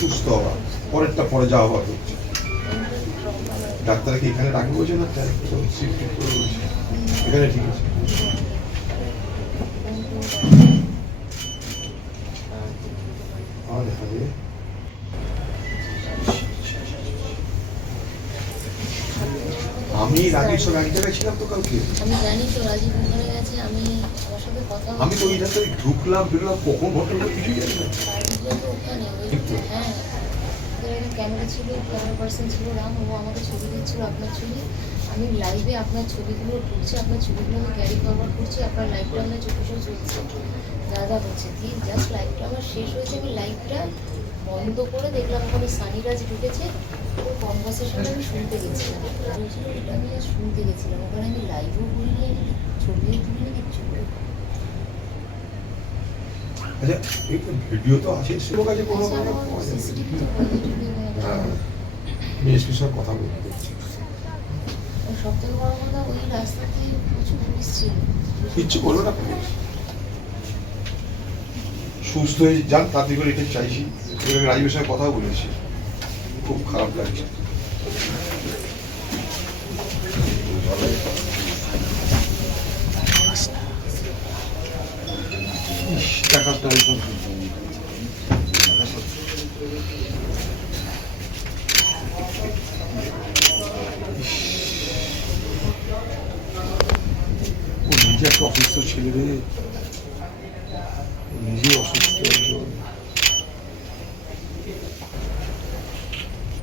সুস্থ হওয়া, পরেরটা পরে যাওয়া হওয়া হচ্ছে। ডাক্তারকে এখানে রাখবো বলছে না, এখানে ঠিক আছে। আমি রাজীব সঙ্গে এক জায়গায় ছিলাম তো কালকে। আমি জানি তো রাজীব ওখানে গেছে, আমি আমার সাথে কথা আমি তো ওই রাতে ঢুকলাম বেরোলাম, কখন ঘটনা কিছুই জানি না। ওখানে হ্যাঁ ক্যামেরা ছিল, ক্যামেরা পার্সন ছিল রাম, ও আমাকে ছবি দিচ্ছিল আপনার ছবি। আমি লাইভে আপনার ছবিগুলো ঢুকছি, আপনার ছবিগুলো আমি ক্যারি ফরওয়ার্ড করছি, আপনার লাইভটা আপনার চোখে চলছে, যা যা হচ্ছে দিয়ে জাস্ট লাইভটা আমার শেষ হয়েছে। আমি লাইভটা বন্ধ করে দেখলাম ওখানে সানিরাজ ঢুকেছে, ওর কনভারসেশনটা আমি শুনতে গেছিলাম। বলছিল ওটা আমি আর শুনতে গেছিলাম, ওখানে আমি লাইভও করিনি, আমি ছবিও তুলিনি, কিচ্ছু করি। আচ্ছা এই ভিডিও তো আছে সেও কাছে কোনো এসপির সঙ্গে কথা বলতে সব থেকে বড় কথা, ওই রাস্তাতে প্রচুর পুলিশ ছিল। কিচ্ছু করলো না, সুস্থ হয়ে যান তাড়াতাড়ি করে, এটা চাইছি। আমি রাজীবের সঙ্গে কথাও বলেছি, খুব খারাপ লাগছে। ও নিজে একটা অসুস্থ ছেলে রে, নিজে অসুস্থ একজন।